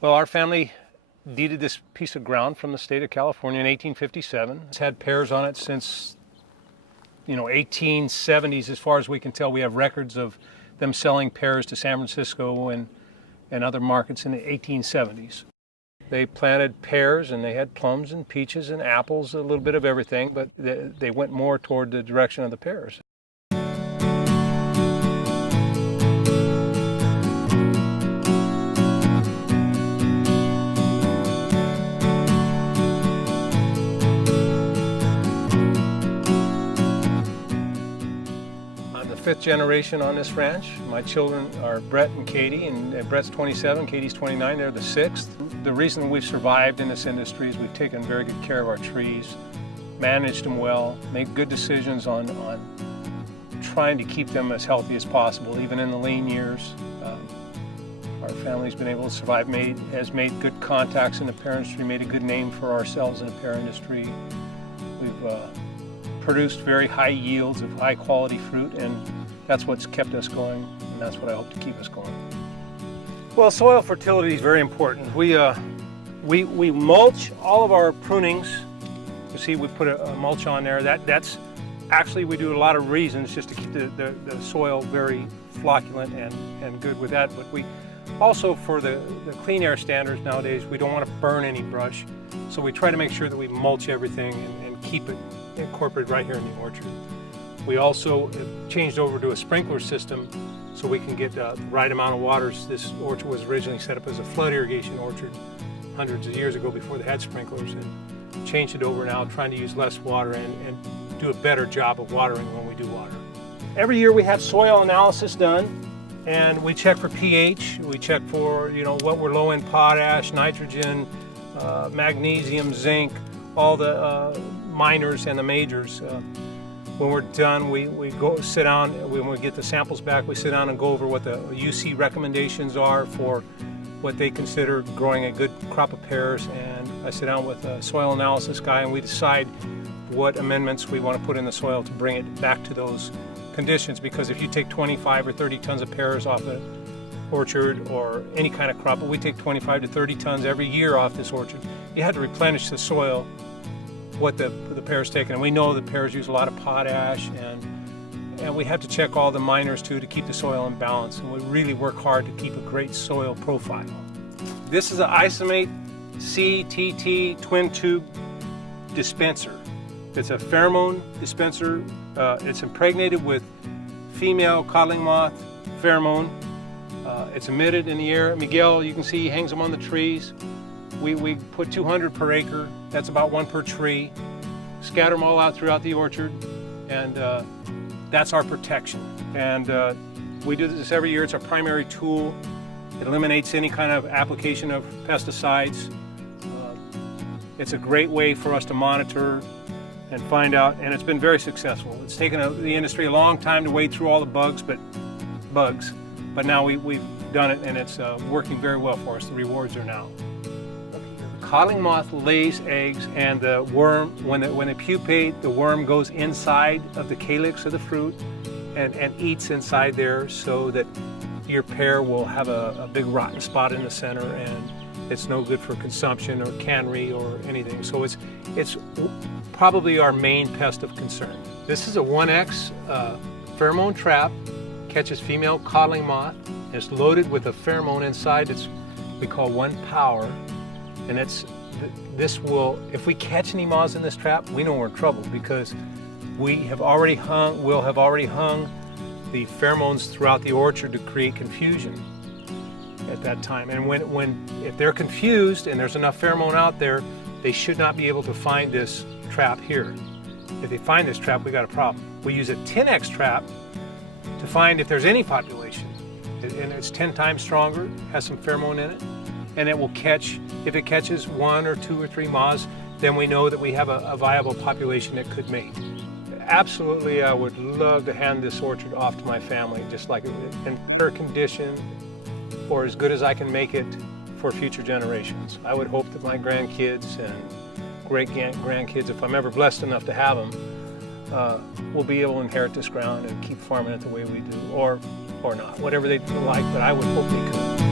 Well, our family deeded this piece of ground from the state of California in 1857. It's had pears on it since, 1870s. As far as we can tell, we have records of them selling pears to San Francisco and other markets in the 1870s. They planted pears and they had plums and peaches and apples, a little bit of everything, but they went more toward the direction of the pears. Fifth generation on this ranch. My children are Brett and Katie, and Brett's 27, Katie's 29, they're the sixth. The reason we've survived in this industry is we've taken very good care of our trees, managed them well, made good decisions on trying to keep them as healthy as possible, even in the lean years. Our family's been able to survive, has made good contacts in the pear industry, made a good name for ourselves in the pear industry. We've produced very high yields of high quality fruit, and that's what's kept us going, and that's what I hope to keep us going. Well, soil fertility is very important. We mulch all of our prunings. You see we put a mulch on there. That's actually, we do a lot of reasons just to keep the soil very flocculent and good with that, but we also, for the clean air standards nowadays, we don't want to burn any brush, so we try to make sure that we mulch everything and keep it incorporated right here in the orchard. We also changed over to a sprinkler system so we can get the right amount of waters. This orchard was originally set up as a flood irrigation orchard hundreds of years ago before they had sprinklers, and changed it over now, trying to use less water and do a better job of watering when we do water. Every year we have soil analysis done, and we check for pH, we check for what we're low in: potash, nitrogen, magnesium, zinc, all the minors and the majors. When we're done, we go sit down. When we get the samples back, we sit down and go over what the UC recommendations are for what they consider growing a good crop of pears. And I sit down with a soil analysis guy, and we decide what amendments we want to put in the soil to bring it back to those conditions. Because if you take 25 or 30 tons of pears off an orchard or any kind of crop, but we take 25 to 30 tons every year off this orchard, you have to replenish the soil what the pears taken. And we know the pears use a lot of potash, and we have to check all the minors too to keep the soil in balance, and we really work hard to keep a great soil profile. This is an Isomate CTT twin tube dispenser. It's a pheromone dispenser. It's impregnated with female codling moth pheromone. It's emitted in the air. Miguel, you can see he hangs them on the trees. We put 200 per acre. That's about one per tree. Scatter them all out throughout the orchard, and that's our protection. And we do this every year. It's our primary tool. It eliminates any kind of application of pesticides. It's a great way for us to monitor and find out, and it's been very successful. It's taken the industry a long time to wade through all the bugs, but now we've done it, and it's working very well for us. The rewards are now. Codling moth lays eggs, and the worm, when they pupate, the worm goes inside of the calyx of the fruit and eats inside there, so that your pear will have a big rotten spot in the center, and it's no good for consumption or cannery or anything. So it's probably our main pest of concern. This is a 1X pheromone trap, catches female codling moth. It's loaded with a pheromone inside that we call 1-Power. And this will, if we catch any moths in this trap, we know we're in trouble, because we'll have already hung the pheromones throughout the orchard to create confusion at that time. And if they're confused and there's enough pheromone out there, they should not be able to find this trap here. If they find this trap, we got a problem. We use a 10X trap to find if there's any population. And it's 10 times stronger, has some pheromone in it. And it will catch, if it catches 1 or 2 or 3 moths, then we know that we have a viable population that could mate. Absolutely, I would love to hand this orchard off to my family, just like in better condition, or as good as I can make it for future generations. I would hope that my grandkids and great-grandkids, if I'm ever blessed enough to have them, will be able to inherit this ground and keep farming it the way we do, or not, whatever they like, but I would hope they could.